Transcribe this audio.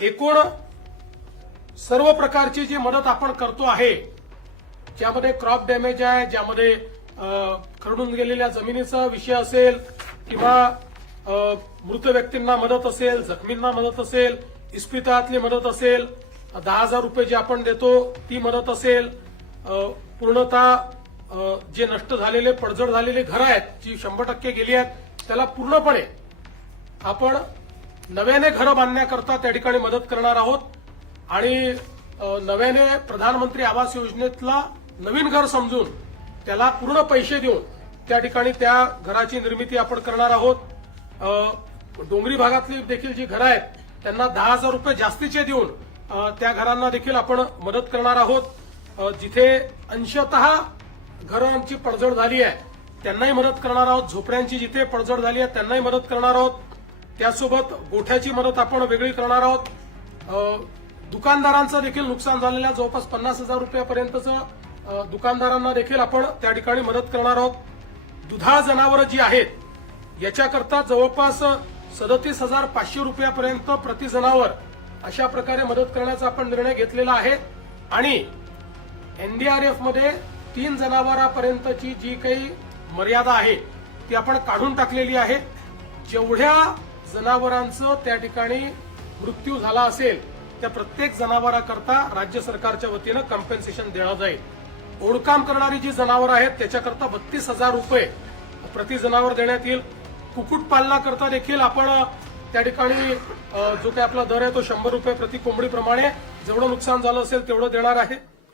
एकूण सर्व प्रकारची जी मदत आपण करतो आहे, ज्यामध्ये क्रॉप डॅमेज आहे, ज्यामध्ये खरडून गेलेल्या जमिनीचा विषय असेल किंवा मृत व्यक्तींना मदत असेल, जखमींना मदत असेल, इस्पितळातली मदत असेल, 10,000 रुपये जे आपण देतो ती मदत असेल, पूर्णतः जे नष्ट झालेले पडझड झालेले घरं आहेत, जी 100% गेली आहेत, त्याला पूर्णपणे आपण नव्याने घरं बांधण्याकरता त्या ठिकाणी मदत करणार आहोत आणि नव्याने प्रधानमंत्री आवास योजनेतला नवीन घर समजून त्याला पूर्ण पैसे देऊन त्या ठिकाणी त्या घराची निर्मिती आपण करणार आहोत। डोंगरी भागातली देखील जी घरं आहेत त्यांना 10,000 रुपये जास्तीचे देऊन त्या घरांना देखील आपण मदत करणार आहोत। जिथे अंशतः घरांची पडझड झाली आहे त्यांनाही मदत करणार आहोत, झोपड्यांची जिथे पडझड झाली आहे त्यांनाही मदत करणार आहोत, त्यासोबत गोठ्याची मदत आपण वेगळी करणार आहोत। दुकानदारांचं देखील नुकसान झालेल्या जवळपास 50,000 रुपयापर्यंतचं दुकानदारांना देखील आपण त्या ठिकाणी मदत करणार आहोत। दुधाळ जनावरं जी आहेत याच्याकरता जवळपास 37,500 रुपयापर्यंत प्रति जनावर अशा प्रकारे मदत करण्याचा आपण निर्णय घेतलेला आहे आणि एनडीआरएफ मध्ये 3 जनावरांपर्यंतची जी काही मर्यादा आहे ती आपण काढून टाकलेली आहे। जेवढ्या जनावरांचं त्या ठिकाणी मृत्यू झाला असेल त्या प्रत्येक जनावराकरता राज्य सरकारच्या वतीनं कॉम्पेन्सेशन देण्यात जाईल। ओढकाम करणारी जी जनावरं आहेत त्याच्याकरता 32,000 रुपये प्रति जनावर देण्यात येईल। कुक्कुटपालनाकरता देखील आपण त्या ठिकाणी जो काही आपला दर आहे तो 100 रुपये प्रति कोंबडीप्रमाणे जेवढं नुकसान झालं असेल तेवढं देणार आहे।